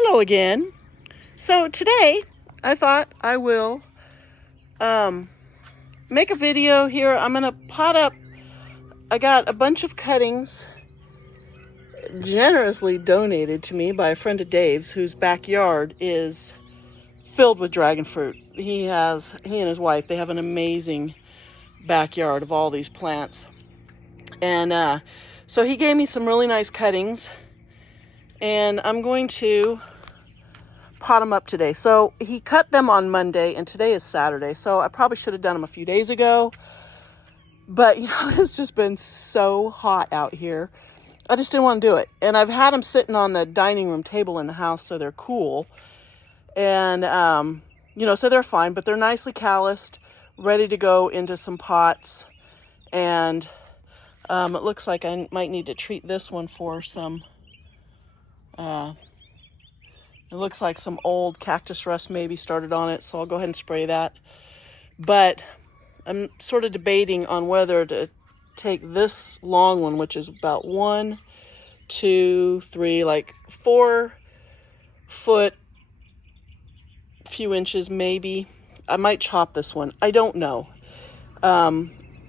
Hello again. So today I thought I will make a video here. I'm gonna pot up. I got a bunch of cuttings generously donated to me by a friend of Dave's whose backyard is filled with dragon fruit. He and his wife, they have an amazing backyard of all these plants. And so he gave me some really nice cuttings, and I'm going to pot them up today. So he cut them on Monday, and today is Saturday. So I probably should have done them a few days ago. But, it's just been so hot out here. I just didn't want to do it. And I've had them sitting on the dining room table in the house, so they're cool. And, so they're fine, but they're nicely calloused, ready to go into some pots. And it looks like I might need to treat this one for some, it looks like some old cactus rust maybe started on it, so I'll go ahead and spray that. But I'm sort of debating on whether to take this long one, which is about 1, 2, 3, like 4 foot, few inches maybe. I might chop this one. I don't know.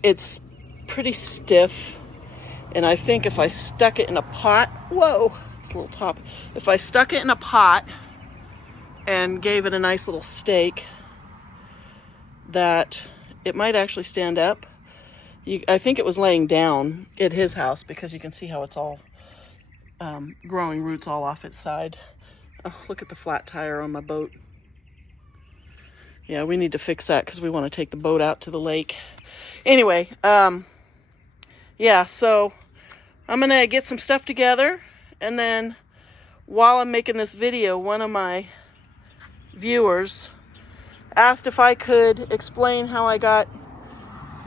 It's pretty stiff, and I think if I stuck it in a pot, whoa, it's a little top. If I stuck it in a pot and gave it a nice little stake, that it might actually stand up. I think it was laying down at his house because you can see how it's all growing roots all off its side. Oh, look at the flat tire on my boat. Yeah, we need to fix that because we want to take the boat out to the lake. Anyway, yeah, so I'm going to get some stuff together, and then while I'm making this video, one of my viewers asked if I could explain how I got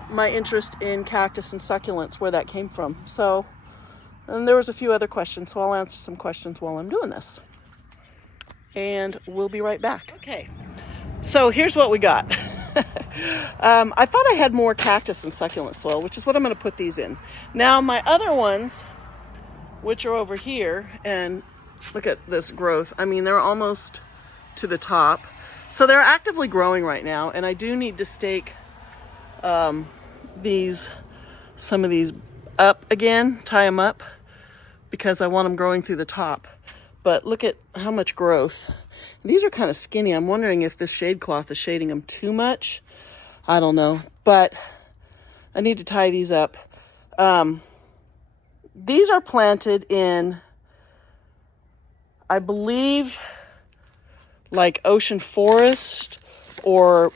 my interest in cactus and succulents, where that came from. So, and there was a few other questions, so I'll answer some questions while I'm doing this. And we'll be right back. Okay, so here's what we got. I thought I had more cactus and succulent soil, which is what I'm going to put these in. Now, my other ones, which are over here, and look at this growth. I mean, they're almost to the top. So they're actively growing right now, and I do need to stake some of these up again, tie them up, because I want them growing through the top. But look at how much growth. These are kind of skinny. I'm wondering if this shade cloth is shading them too much. I don't know, but I need to tie these up. These are planted in, I believe, like ocean forest, or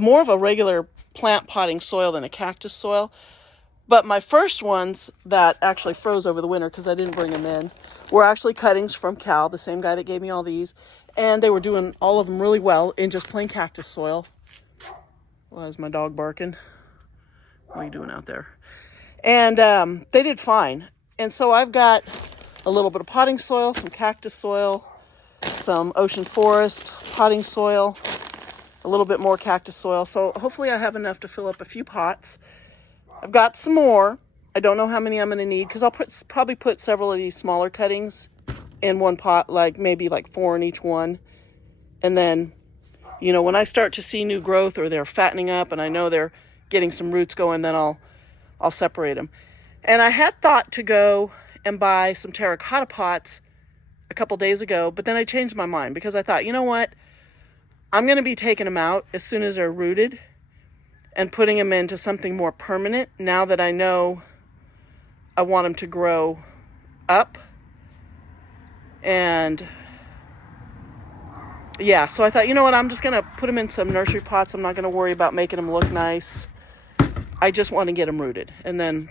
more of a regular plant potting soil than a cactus soil. But my first ones that actually froze over the winter because I didn't bring them in were actually cuttings from Cal, the same guy that gave me all these. And they were doing all of them really well in just plain cactus soil. Why is my dog barking? What are you doing out there? And they did fine. And so I've got a little bit of potting soil, some cactus soil, some ocean forest potting soil, a little bit more cactus soil. So hopefully I have enough to fill up a few pots. I've got some more. I don't know how many I'm going to need because I'll probably put several of these smaller cuttings in one pot, like maybe like 4 in each one. And then, when I start to see new growth or they're fattening up and I know they're getting some roots going, then I'll separate them. And I had thought to go and buy some terracotta pots a couple days ago, but then I changed my mind because I thought, you know what? I'm going to be taking them out as soon as they're rooted and putting them into something more permanent now that I know I want them to grow up. And yeah, so I thought, you know what? I'm just going to put them in some nursery pots. I'm not going to worry about making them look nice. I just want to get them rooted, and then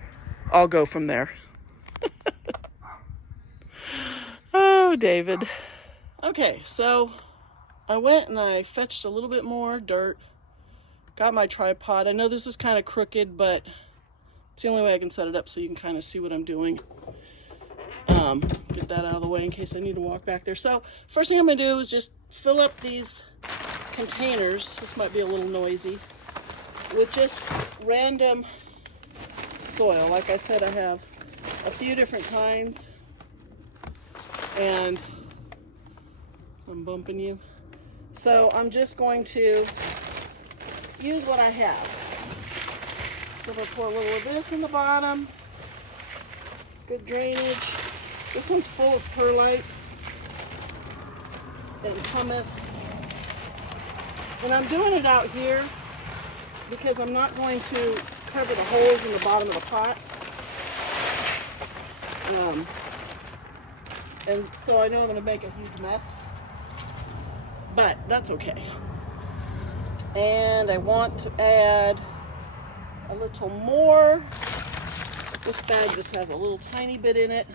I'll go from there. Oh, David. Okay, so I went and I fetched a little bit more dirt. Got my tripod. I know this is kind of crooked, but it's the only way I can set it up so you can kind of see what I'm doing. Get that out of the way in case I need to walk back there. So first thing I'm going to do is just fill up these containers. This might be a little noisy. With just random soil. Like I said, I have a few different kinds. And I'm bumping you. So I'm just going to use what I have. So if I pour a little of this in the bottom, it's good drainage. This one's full of perlite and pumice. And I'm doing it out here because I'm not going to cover the holes in the bottom of the pots. And so I know I'm going to make a huge mess, but that's okay. And I want to add a little more. This bag just has a little tiny bit in it.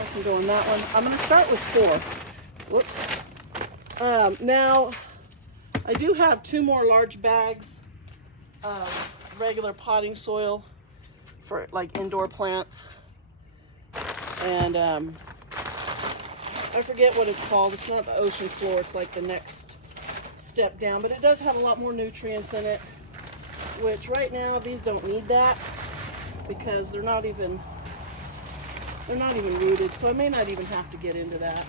I can go in that one. I'm going to start with 4. Whoops. Now, I do have 2 more large bags of regular potting soil for like indoor plants. And I forget what it's called. It's not the ocean floor. It's like the next step down, but it does have a lot more nutrients in it, which right now these don't need that because they're not even rooted. So I may not even have to get into that.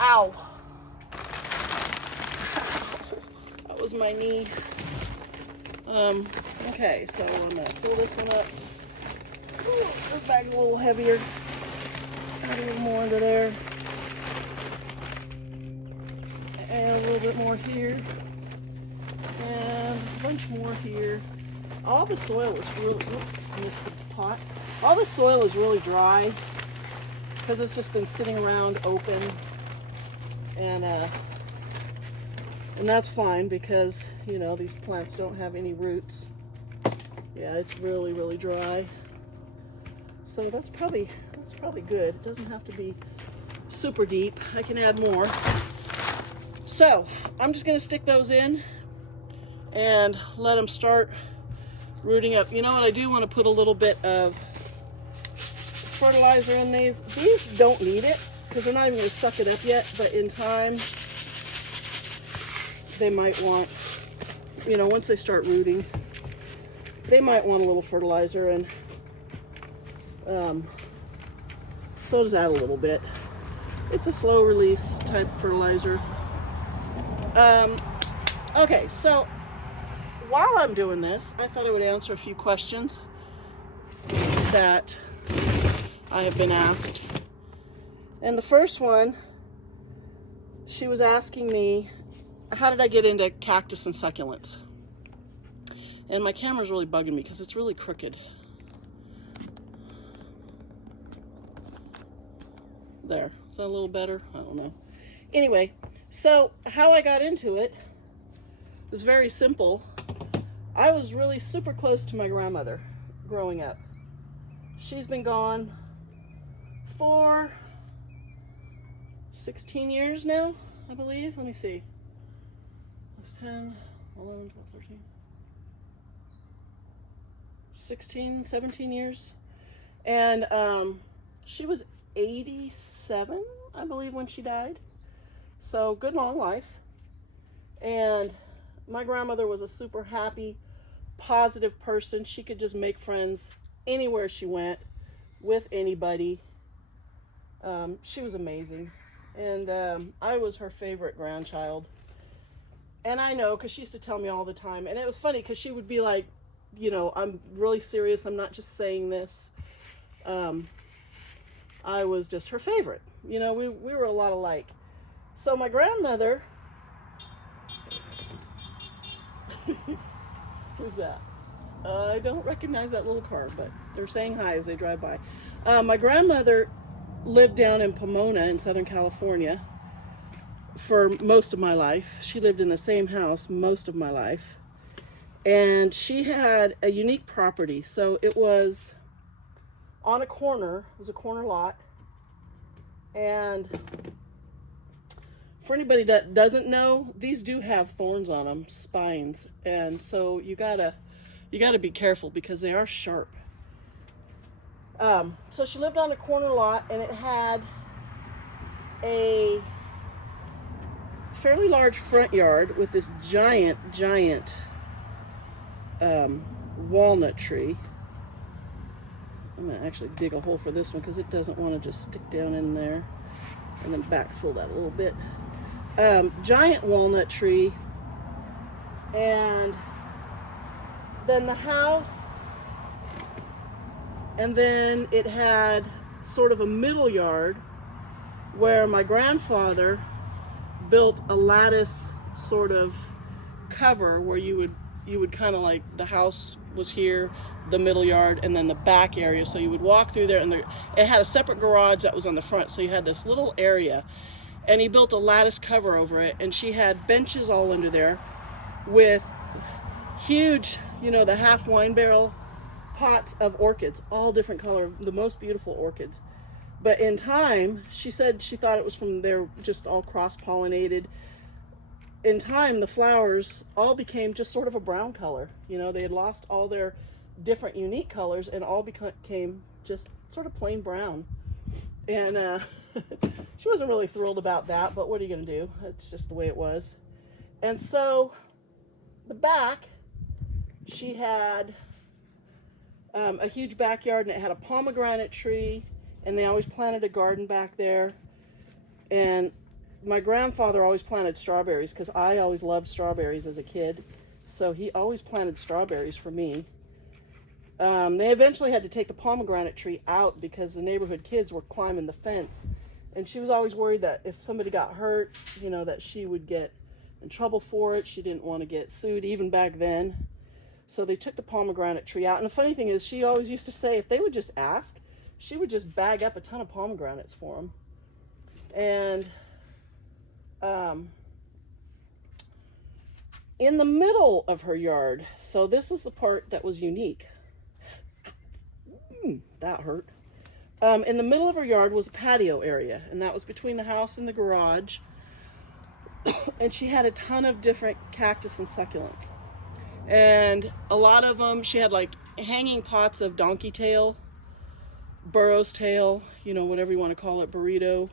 Ow. That was my knee. Okay, so I'm gonna pull this one up. Ooh, this bag's a little heavier. Add a little more into there. And a little bit more here. And a bunch more here. All the soil is really, oops, missed the pot. All the soil is really dry because it's just been sitting around open. And that's fine because, you know, these plants don't have any roots. Yeah, it's really, really dry. So that's probably good. It doesn't have to be super deep. I can add more. So I'm just gonna stick those in and let them start rooting up. You know what? I do want to put a little bit of fertilizer in these. These don't need it because they're not even gonna suck it up yet, but in time they might want, you know, once they start rooting, they might want a little fertilizer, and so just add a little bit. It's a slow release type fertilizer. Okay, so while I'm doing this, I thought I would answer a few questions that I have been asked. And the first one, she was asking me, how did I get into cactus and succulents? And my camera's really bugging me because it's really crooked. There, is that a little better? I don't know. Anyway, so how I got into it was very simple. I was really super close to my grandmother growing up. She's been gone for 16 years now, I believe. Let me see. That's 10, 11, 12, 13. 16, 17 years. And she was 87, I believe, when she died. So good long life. And my grandmother was a super happy, positive person. She could just make friends anywhere she went with anybody. She was amazing. And I was her favorite grandchild. And I know, because she used to tell me all the time. And it was funny because she would be like, you know, I'm really serious. I'm not just saying this. I was just her favorite. You know, we were a lot alike. So my grandmother, who's that? I don't recognize that little car, but they're saying hi as they drive by. My grandmother lived down in Pomona in Southern California for most of my life. She lived in the same house most of my life. And she had a unique property. So it was on a corner. It was a corner lot. And for anybody that doesn't know, these do have thorns on them, spines. And so you gotta be careful because they are sharp. So she lived on a corner lot, and it had a fairly large front yard with this giant walnut tree. I'm gonna actually dig a hole for this one because it doesn't want to just stick down in there. and then backfill that a little bit. Giant walnut tree, and then the house, and then it had sort of a middle yard where my grandfather built a lattice sort of cover where you would kind of like, the house was here, the middle yard, and then the back area. So you would walk through there, and it had a separate garage that was on the front. So you had this little area, and he built a lattice cover over it, and she had benches all under there with huge, the half wine barrel pots of orchids, all different color, the most beautiful orchids. But in time, she said she thought it was from they're just all cross-pollinated. In time, the flowers all became just sort of a brown color. They had lost all their different unique colors and all became just sort of plain brown. And she wasn't really thrilled about that, but what are you going to do? It's just the way it was. And so the back, she had a huge backyard, and it had a pomegranate tree, and they always planted a garden back there. And my grandfather always planted strawberries because I always loved strawberries as a kid. So he always planted strawberries for me. They eventually had to take the pomegranate tree out because the neighborhood kids were climbing the fence. And she was always worried that if somebody got hurt, that she would get in trouble for it. She didn't want to get sued even back then. So they took the pomegranate tree out. And the funny thing is, she always used to say if they would just ask, she would just bag up a ton of pomegranates for them. And in the middle of her yard, so this is the part that was unique. That hurt. In the middle of her yard was a patio area, and that was between the house and the garage. And she had a ton of different cactus and succulents. And a lot of them, she had like hanging pots of donkey tail, burro's tail, whatever you want to call it, burrito.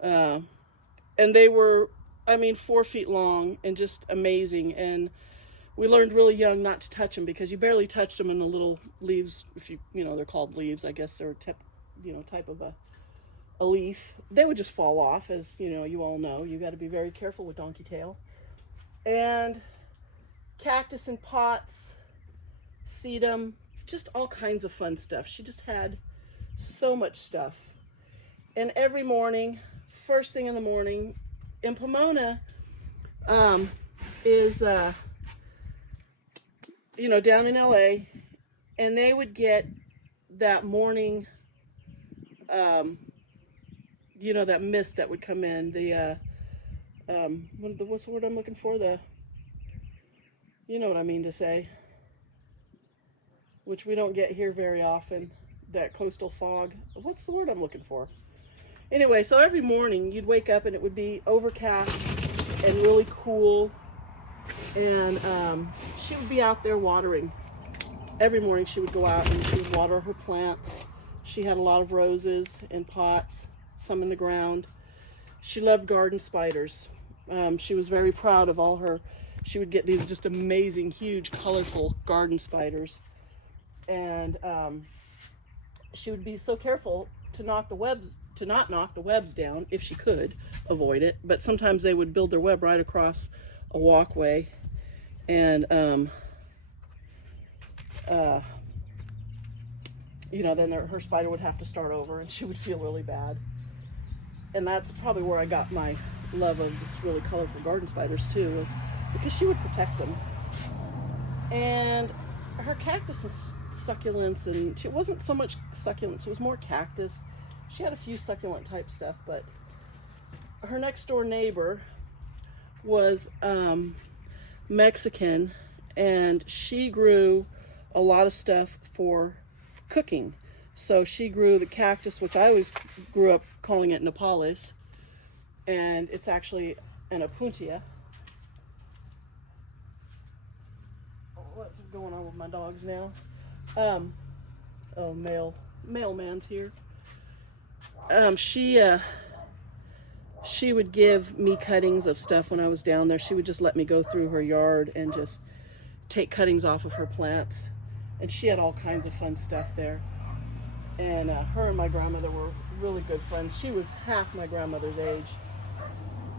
And they were, 4 feet long and just amazing. And we learned really young not to touch them because you barely touched them in the little leaves. If they're called leaves, I guess they're type of a leaf. They would just fall off, as you all know. You got to be very careful with donkey tail. And cactus in pots, sedum, just all kinds of fun stuff. She just had so much stuff. And every morning, first thing in the morning, in Pomona, is down in LA, and they would get that morning, that mist that would come in, what's the word I'm looking for? You know what I mean to say, which we don't get here very often, that coastal fog. What's the word I'm looking for? Anyway, so every morning you'd wake up and it would be overcast and really cool. And she would be out there watering. Every morning she would go out and she would water her plants. She had a lot of roses in pots, some in the ground. She loved garden spiders. She was very proud of all her, she would get these just amazing, huge, colorful garden spiders. And she would be so careful to not knock the webs down if she could avoid it. But sometimes they would build their web right across a walkway, and then her spider would have to start over, and she would feel really bad. And that's probably where I got my love of this really colorful garden spiders too, was because she would protect them. And her cactus and succulents, and it wasn't so much succulents, it was more cactus. She had a few succulent type stuff, but her next door neighbor was Mexican, and she grew a lot of stuff for cooking. So she grew the cactus, which I always grew up calling it Nopales, and it's actually an Opuntia. What's going on with my dogs now? Mailman's here. She would give me cuttings of stuff when I was down there. She would just let me go through her yard and just take cuttings off of her plants. And she had all kinds of fun stuff there. And her and my grandmother were really good friends. She was half my grandmother's age.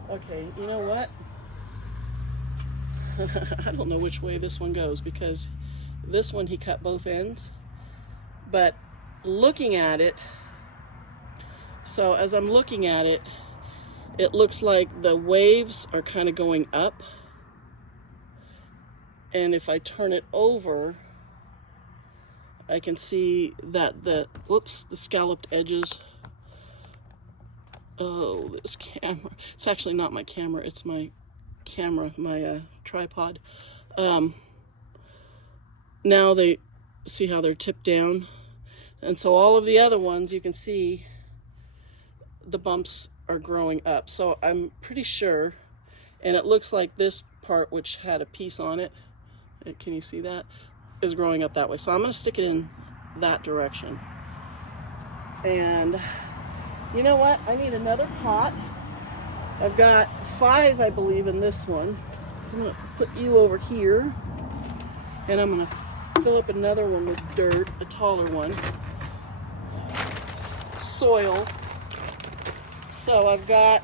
Okay, you know what? I don't know which way this one goes, because this one he cut both ends. But looking at it, so as I'm looking at it, it looks like the waves are kind of going up. And if I turn it over, I can see that the scalloped edges. Oh, this camera. It's actually not my camera, it's my camera, my tripod. Now they see how they're tipped down. And so all of the other ones, you can see the bumps are growing up. So I'm pretty sure, and it looks like this part, which had a piece on it, can you see that, is growing up that way. So I'm going to stick it in that direction. And you know what? I need another pot. I've got 5, I believe, in this one. So I'm going to put you over here. And I'm going to fill up another one with dirt, a taller one. Soil. So I've got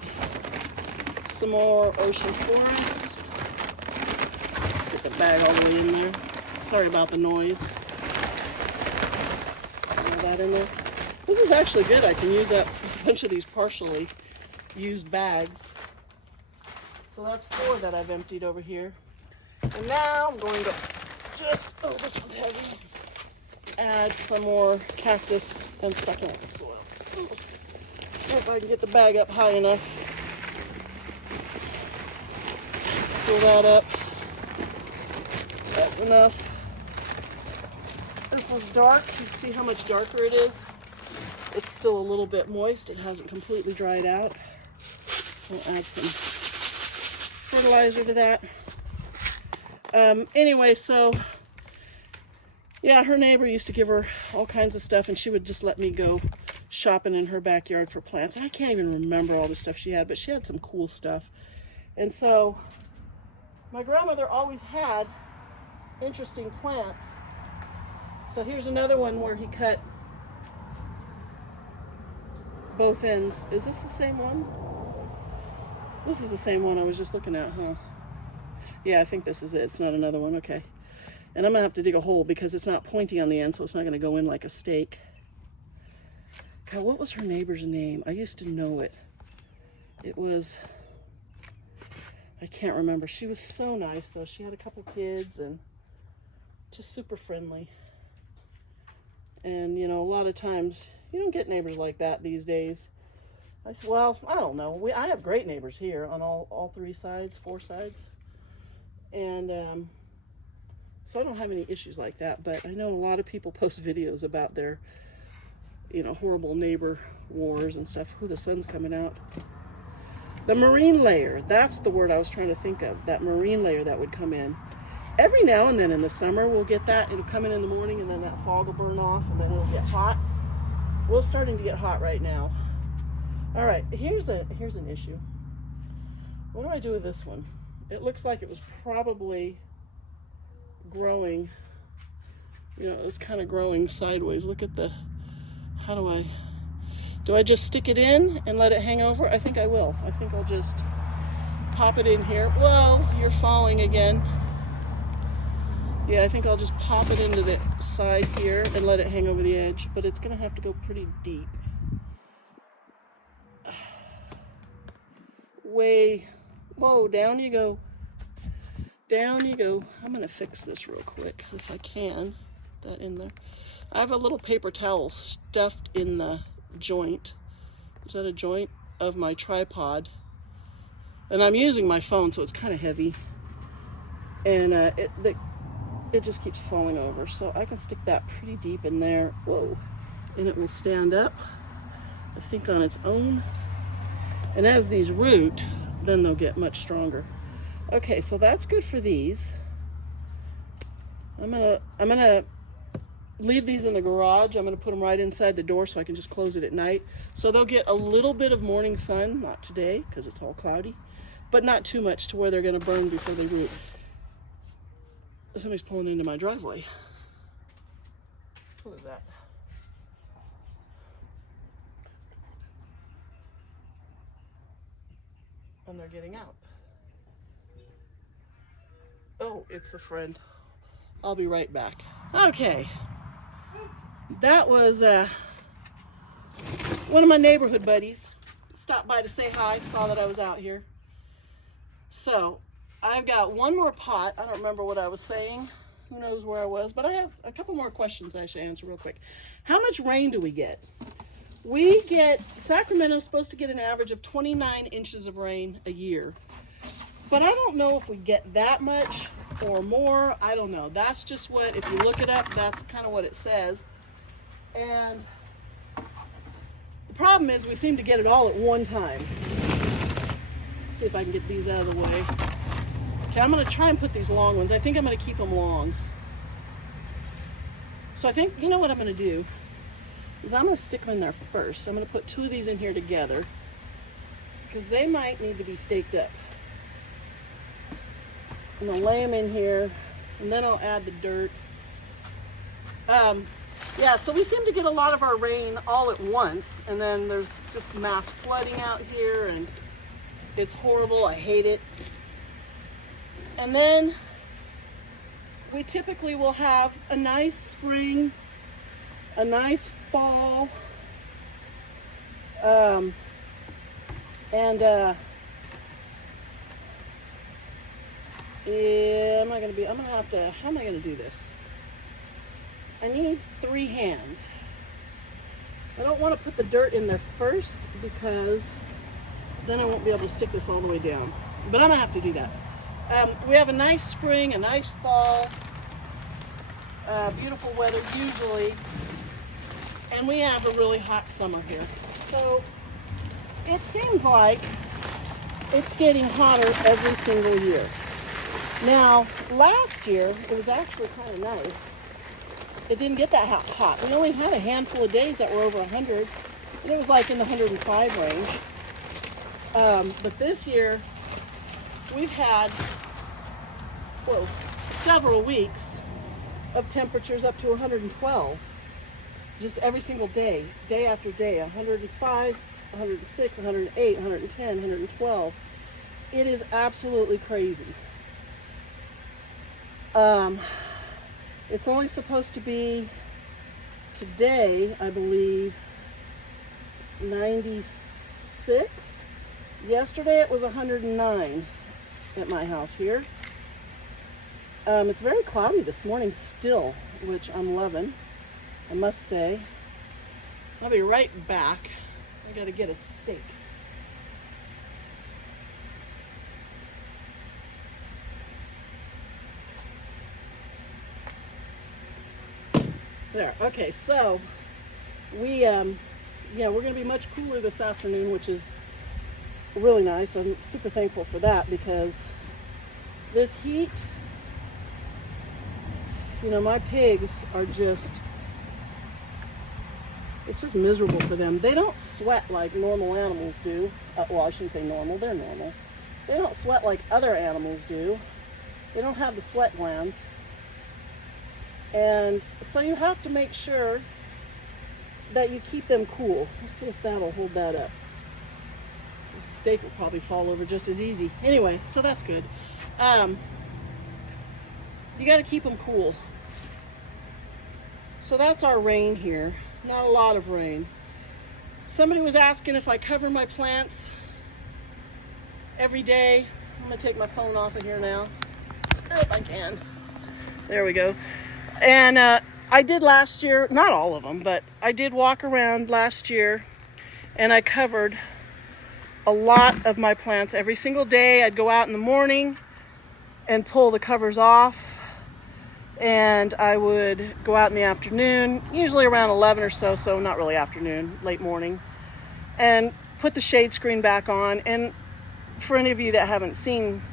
some more ocean forest. Let's get the bag all the way in there. Sorry about the noise. All that in there. This is actually good. I can use up a bunch of these partially used bags. So that's 4 that I've emptied over here. And now I'm going to just, oh, this one's heavy, add some more cactus and succulent soil. Ooh. If I can get the bag up high enough. Fill that up. That's enough. This is dark. You can see how much darker it is. It's still a little bit moist. It hasn't completely dried out. I'll add some fertilizer to that. Anyway, so yeah, her neighbor used to give her all kinds of stuff, and she would just let me go shopping in her backyard for plants. I can't even remember all the stuff she had, but she had some cool stuff. And so my grandmother always had interesting plants. So here's another one where he cut both ends. Is this the same one? This is the same one I was just looking at, huh? Yeah, I think this is it. It's not another one. Okay. And I'm going to have to dig a hole because it's not pointy on the end, so it's not going to go in like a stake. God, what was her neighbor's name? I used to know it. It was, I can't remember. She was so nice, though. She had a couple kids and just super friendly. And, you know, a lot of times you don't get neighbors like that these days. I said, well, I don't know. I have great neighbors here on all 3 sides, 4 sides. And so I don't have any issues like that. But I know a lot of people post videos about their, you know, horrible neighbor wars and stuff. Oh, the sun's coming out. The marine layer, that's the word I was trying to think of. That marine layer that would come in. Every now and then in the summer, we'll get that. It'll come in the morning, and then that fog will burn off, and then it'll get hot. Well, it's starting to get hot right now. All right, here's an issue. What do I do with this one? It looks like it was probably growing, you know, it was kind of growing sideways. Look at the, how do I just stick it in and let it hang over? I think I will. I think I'll just pop it in here. Whoa, you're falling again. Yeah, I think I'll just pop it into the side here and let it hang over the edge, but it's gonna have to go pretty deep. Whoa, down you go. Down you go. I'm gonna fix this real quick if I can. That in there. I have a little paper towel stuffed in the joint. Is that a joint of my tripod? And I'm using my phone, so it's kind of heavy. And it just keeps falling over. So I can stick that pretty deep in there. Whoa. And it will stand up, I think, on its own. And as these root, then they'll get much stronger. Okay, so that's good for these. I'm gonna leave these in the garage. I'm gonna put them right inside the door so I can just close it at night. So they'll get a little bit of morning sun, not today because it's all cloudy, but not too much to where they're gonna burn before they root. Somebody's pulling into my driveway. What is that? and they're getting out. Oh, it's a friend. I'll be right back. Okay, that was one of my neighborhood buddies. Stopped by to say hi, saw that I was out here. So I've got one more pot. I don't remember what I was saying. Who knows where I was, but I have a couple more questions I should answer real quick. How much rain do we get? Sacramento's supposed to get an average of 29 inches of rain a year. But I don't know if we get that much or more. I don't know. That's just what, if you look it up, that's kind of what it says. And the problem is we seem to get it all at one time. Let's see if I can get these out of the way. Okay, I'm going to try and put these long ones. I think I'm going to keep them long. So I think, you know what I'm going to do is I'm going to stick them in there first. I'm going to put two of these in here together because they might need to be staked up. I'm going to lay them in here and then I'll add the dirt. Yeah, so we seem to get a lot of our rain all at once, and then there's just mass flooding out here and it's horrible. I hate it. And then we typically will have a nice spring, a nice fall, I'm gonna have to, how am I gonna do this? I need 3 hands. I don't want to put the dirt in there first because then I won't be able to stick this all the way down. But I'm gonna have to do that. We have a nice spring, a nice fall, beautiful weather usually, and we have a really hot summer here. So it seems like it's getting hotter every single year. Now, last year, it was actually kind of nice. It didn't get that hot. We only had a handful of days that were over 100, and it was like in the 105 range. But this year, we've had, several weeks of temperatures up to 112, just every single day, day after day, 105, 106, 108, 110, 112. It is absolutely crazy. It's only supposed to be today, I believe, 96. Yesterday it was 109 at my house here. It's very cloudy this morning still, which I'm loving, I must say. I'll be right back. I gotta get a steak. There. Okay, so we're going to be much cooler this afternoon, which is really nice. I'm super thankful for that because this heat, my pigs are it's just miserable for them. They don't sweat like normal animals do. Well, I shouldn't say normal, they're normal. They don't sweat like other animals do. They don't have the sweat glands. And so you have to make sure that you keep them cool. Let's see if that'll hold that up. The steak will probably fall over just as easy. Anyway, so that's good. You got to keep them cool. So that's our rain here. Not a lot of rain. Somebody was asking if I cover my plants every day. I'm going to take my phone off of here now. If I can. There we go. And I did last year, not all of them, but I did walk around last year and I covered a lot of my plants every single day. I'd go out in the morning and pull the covers off, and I would go out in the afternoon, usually around 11 or so, so not really afternoon, late morning, and put the shade screen back on. And for any of you that haven't seen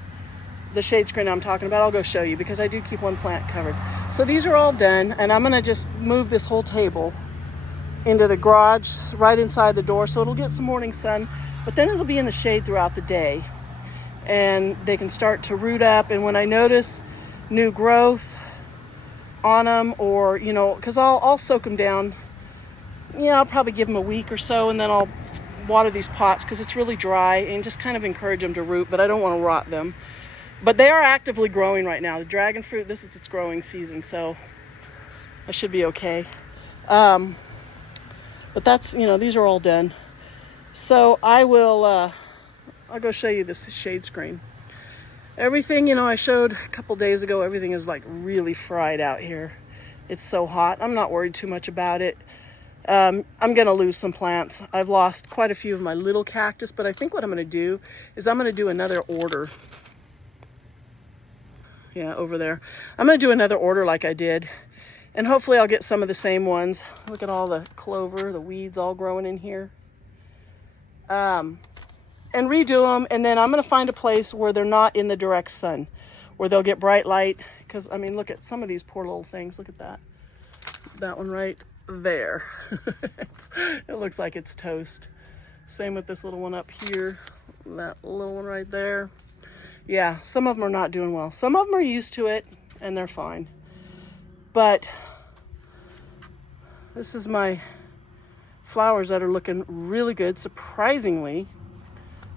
the shade screen I'm talking about, I'll go show you because I do keep one plant covered. So these are all done, and I'm gonna just move this whole table into the garage right inside the door so it'll get some morning sun, but then it'll be in the shade throughout the day and they can start to root up. And when I notice new growth on them, or because I'll soak them down, I'll probably give them a week or so, and then I'll water these pots because it's really dry, and just kind of encourage them to root, but I don't want to rot them. But they are actively growing right now. The dragon fruit, this is its growing season, so I should be okay. But that's, these are all done. So I will, I'll go show you this shade screen. Everything, I showed a couple days ago, everything is like really fried out here. It's so hot. I'm not worried too much about it. I'm going to lose some plants. I've lost quite a few of my little cactus, but I think what I'm going to do is I'm going to do another order. Yeah, over there. I'm going to do another order like I did, and hopefully I'll get some of the same ones. Look at all the clover, the weeds all growing in here. And redo them, and then I'm going to find a place where they're not in the direct sun, where they'll get bright light, because, look at some of these poor little things. Look at that. That one right there. It looks like it's toast. Same with this little one up here. That little one right there. Yeah, some of them are not doing well. Some of them are used to it, and they're fine. But this is my flowers that are looking really good. Surprisingly,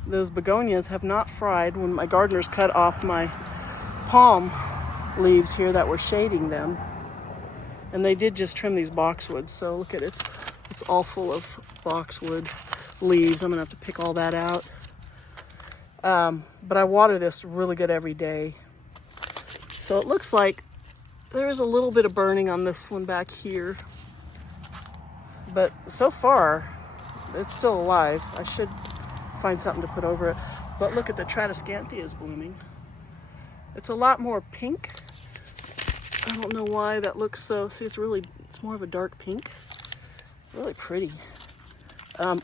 those begonias have not fried when my gardeners cut off my palm leaves here that were shading them. And they did just trim these boxwoods, so look at it. It's all full of boxwood leaves. I'm gonna have to pick all that out. But I water this really good every day. So it looks like there's a little bit of burning on this one back here. But so far, it's still alive. I should find something to put over it. But look at the Tradescantia is blooming. It's a lot more pink. I don't know why that looks so, see, it's more of a dark pink. Really pretty.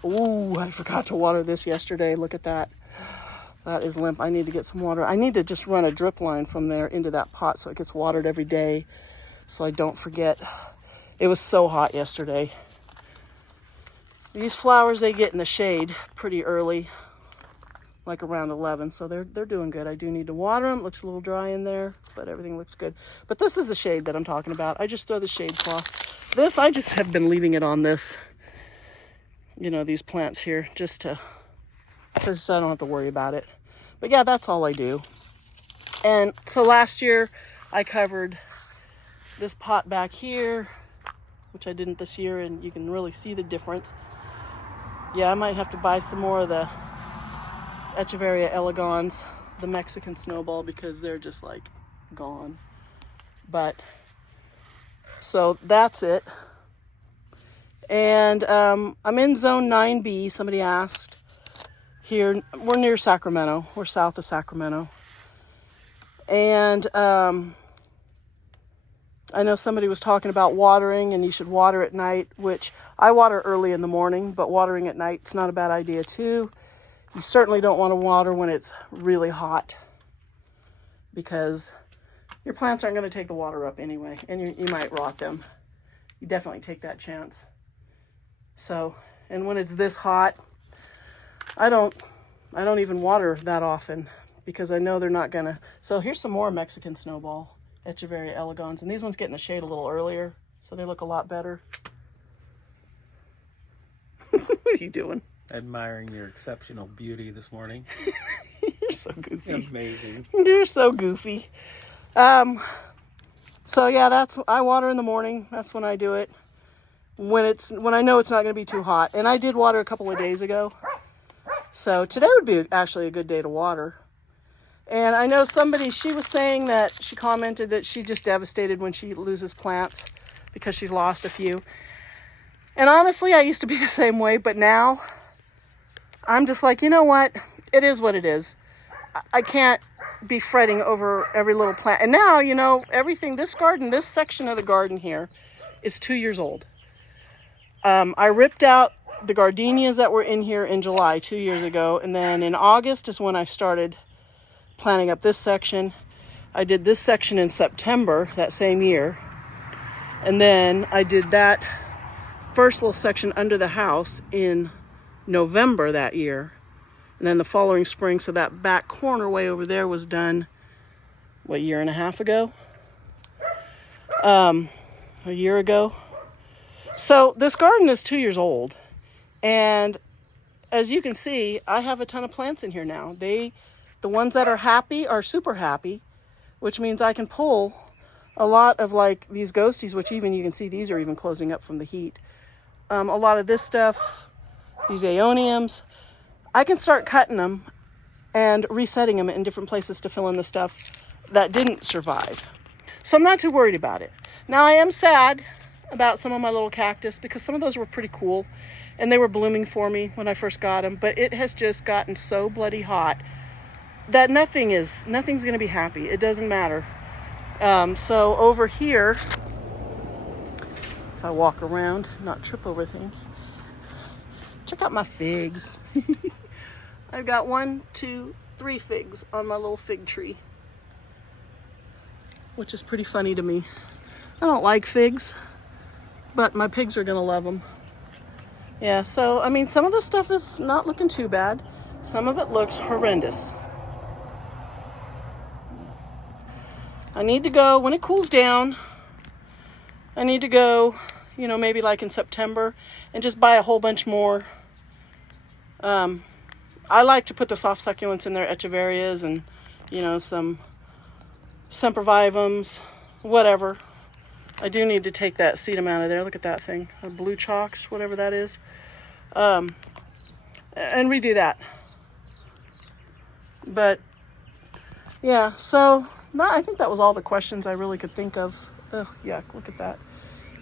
Ooh, I forgot to water this yesterday. Look at that. That is limp. I need to get some water. I need to just run a drip line from there into that pot so it gets watered every day so I don't forget. It was so hot yesterday. These flowers, they get in the shade pretty early, like around 11, so they're doing good. I do need to water them. It looks a little dry in there, but everything looks good. But this is the shade that I'm talking about. I just throw the shade cloth. This, I just have been leaving it on this, these plants here, just because I don't have to worry about it. But yeah, that's all I do. And so last year I covered this pot back here, which I didn't this year, and you can really see the difference. Yeah, I might have to buy some more of the Echeveria elegans, the Mexican snowball, because they're just like gone. But so that's it. And I'm in zone 9B. Somebody asked. Here, we're near Sacramento. We're south of Sacramento. And I know somebody was talking about watering, and you should water at night, which I water early in the morning, but watering at night is not a bad idea too. You certainly don't want to water when it's really hot, because your plants aren't going to take the water up anyway, and you might rot them. You definitely take that chance. So, and when it's this hot, I don't even water that often, because I know they're not gonna. So here's some more Mexican snowball, Echeveria elegans, and these ones get in the shade a little earlier, so they look a lot better. What are you doing? Admiring your exceptional beauty this morning. You're so goofy. Amazing. You're so goofy. So yeah, I water in the morning. That's when I do it. When I know it's not going to be too hot. And I did water a couple of days ago. So today would be actually a good day to water. And I know she was saying that she commented that she's just devastated when she loses plants because she's lost a few. And honestly, I used to be the same way, but now I'm just like, you know what? It is what it is. I can't be fretting over every little plant. And now, everything, this section of the garden here is 2 years old. I ripped out the gardenias that were in here in July 2 years ago. And then in August is when I started planting up this section. I did this section in September that same year. And then I did that first little section under the house in November that year. And then the following spring, so that back corner way over there was done, a year and a half ago? A year ago. So this garden is 2 years old. And as you can see, I have a ton of plants in here now. The ones that are happy are super happy, which means I can pull a lot of like these ghosties, which even you can see these are even closing up from the heat. A lot of this stuff, these aeoniums, I can start cutting them and resetting them in different places to fill in the stuff that didn't survive. So I'm not too worried about it. Now I am sad about some of my little cactus because some of those were pretty cool and they were blooming for me when I first got them, but it has just gotten so bloody hot that nothing's gonna be happy. It doesn't matter. So over here, if I walk around, not trip over things, check out my figs. I've got 1, 2, 3 figs on my little fig tree, which is pretty funny to me. I don't like figs, but my pigs are gonna love them. Yeah, so I mean, some of the stuff is not looking too bad. Some of it looks horrendous. I need to go, when it cools down, I need to go, you know, maybe like in September and just buy a whole bunch more. I like to put the soft succulents in there, echeverias and, you know, some sempervivums, whatever. I do need to take that sedum out of there. Look at that thing, a blue chalks, whatever that is. And redo that. But yeah, so I think that was all the questions I really could think of. Ugh, yuck, look at that.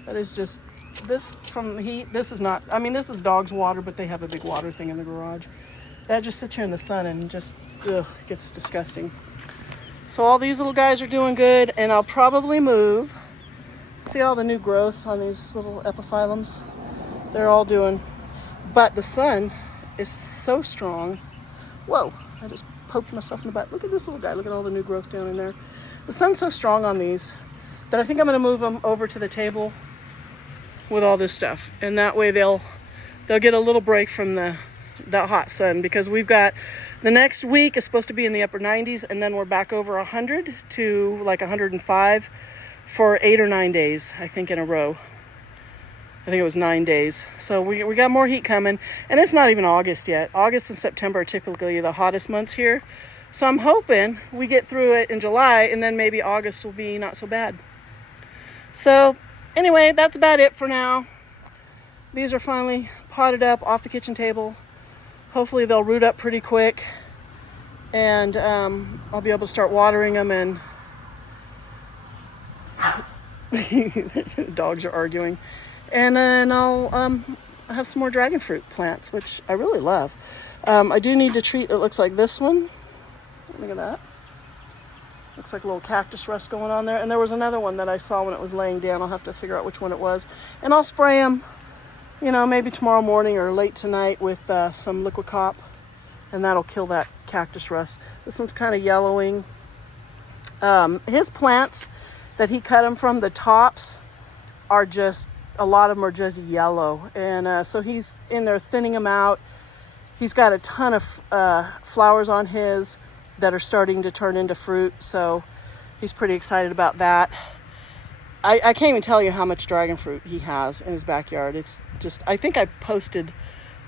That is just, this from the heat, this is not, I mean, this is dog's water, but they have a big water thing in the garage. That just sits here in the sun and just, ugh, gets disgusting. So all these little guys are doing good, and I'll probably move. See all the new growth on these little epiphyllums? They're all doing, but the sun is so strong. Whoa, I just poked myself in the butt. Look at this little guy. Look at all the new growth down in there. The sun's so strong on these that I think I'm going to move them over to the table with all this stuff. And that way they'll get a little break from that hot sun, because we've got the next week is supposed to be in the upper 90s, and then we're back over 100 to like 105 for 8 or 9 days, I think, in a row. I think it was 9 days. So we got more heat coming, and it's not even August yet. August and September are typically the hottest months here. So I'm hoping we get through it in July, and then maybe August will be not so bad. So anyway, that's about it for now. These are finally potted up off the kitchen table. Hopefully they'll root up pretty quick, and I'll be able to start watering them. And dogs are arguing. And then I'll have some more dragon fruit plants, which I really love. I do need to treat, it looks like this one. Look at that. Looks like a little cactus rust going on there. And there was another one that I saw when it was laying down. I'll have to figure out which one it was. And I'll spray them, you know, maybe tomorrow morning or late tonight with some liquid cop. And that'll kill that cactus rust. This one's kind of yellowing. His plants that he cut them from, the tops are just, a lot of them are just yellow. And so he's in there thinning them out. He's got a ton of flowers on his that are starting to turn into fruit. So he's pretty excited about that. I can't even tell you how much dragon fruit he has in his backyard. It's just, I think I posted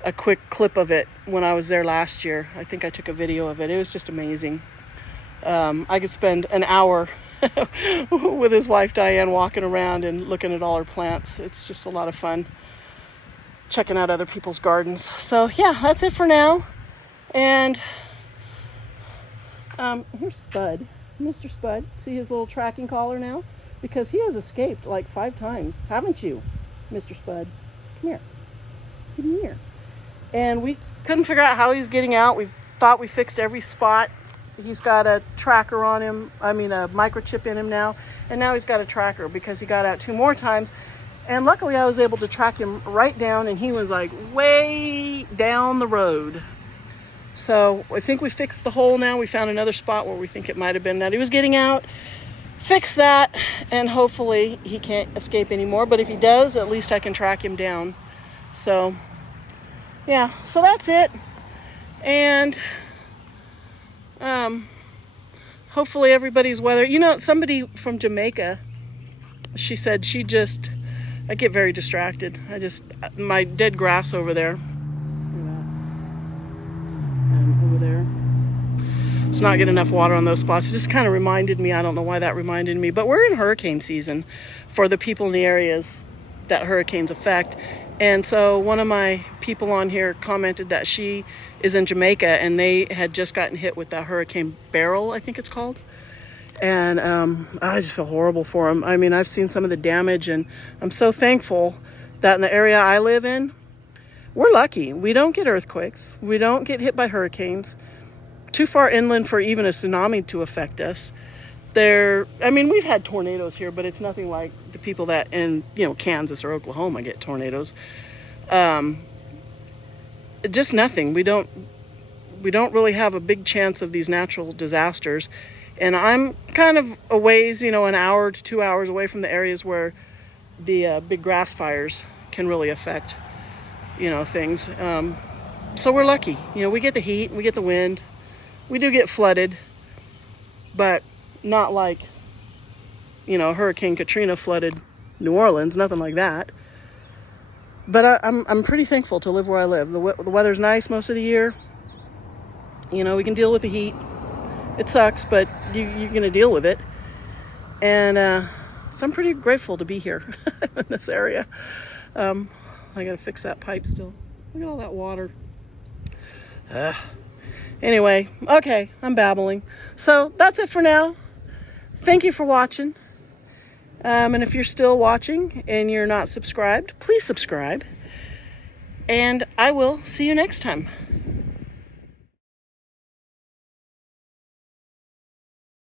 a quick clip of it when I was there last year. I think I took a video of it. It was just amazing. I could spend an hour with his wife Diane walking around and looking at all her plants. It's just a lot of fun checking out other people's gardens. So yeah, that's it for now. And here's Spud, Mr. Spud. See his little tracking collar now? Because he has escaped like 5 times, haven't you, Mr. Spud? Come here. Come here. And we couldn't figure out how he was getting out. We thought we fixed every spot. He's got a tracker on him, a microchip in him now. And now he's got a tracker because he got out 2 more times. And luckily I was able to track him right down, and he was like way down the road. So I think we fixed the hole now. We found another spot where we think it might have been that he was getting out. Fix that, and hopefully he can't escape anymore. But if he does, at least I can track him down. So yeah, so that's it. And hopefully everybody's weather. You know, somebody from Jamaica, she said I get very distracted. My dead grass over there. over there. It's not getting enough water on those spots. It just kind of reminded me, I don't know why that reminded me, but we're in hurricane season for the people in the areas that hurricanes affect. And so one of my people on here commented that she is in Jamaica and they had just gotten hit with that Hurricane Beryl, I think it's called. And I just feel horrible for them. I mean, I've seen some of the damage, and I'm so thankful that in the area I live in, we're lucky. We don't get earthquakes. We don't get hit by hurricanes. Too far inland for even a tsunami to affect us. I mean, we've had tornadoes here, but it's nothing like the people that in, Kansas or Oklahoma get tornadoes. Just nothing. We don't really have a big chance of these natural disasters. And I'm kind of a ways, an hour to 2 hours away from the areas where the big grass fires can really affect, things. So we're lucky. We get the heat, we get the wind. We do get flooded, but not like, Hurricane Katrina flooded New Orleans, nothing like that. But I'm pretty thankful to live where I live. The weather's nice most of the year. We can deal with the heat. It sucks, but you're going to deal with it. And so I'm pretty grateful to be here in this area. I got to fix that pipe still. Look at all that water. Anyway, okay, I'm babbling. So that's it for now. Thank you for watching. And if you're still watching and you're not subscribed, please subscribe. And I will see you next time.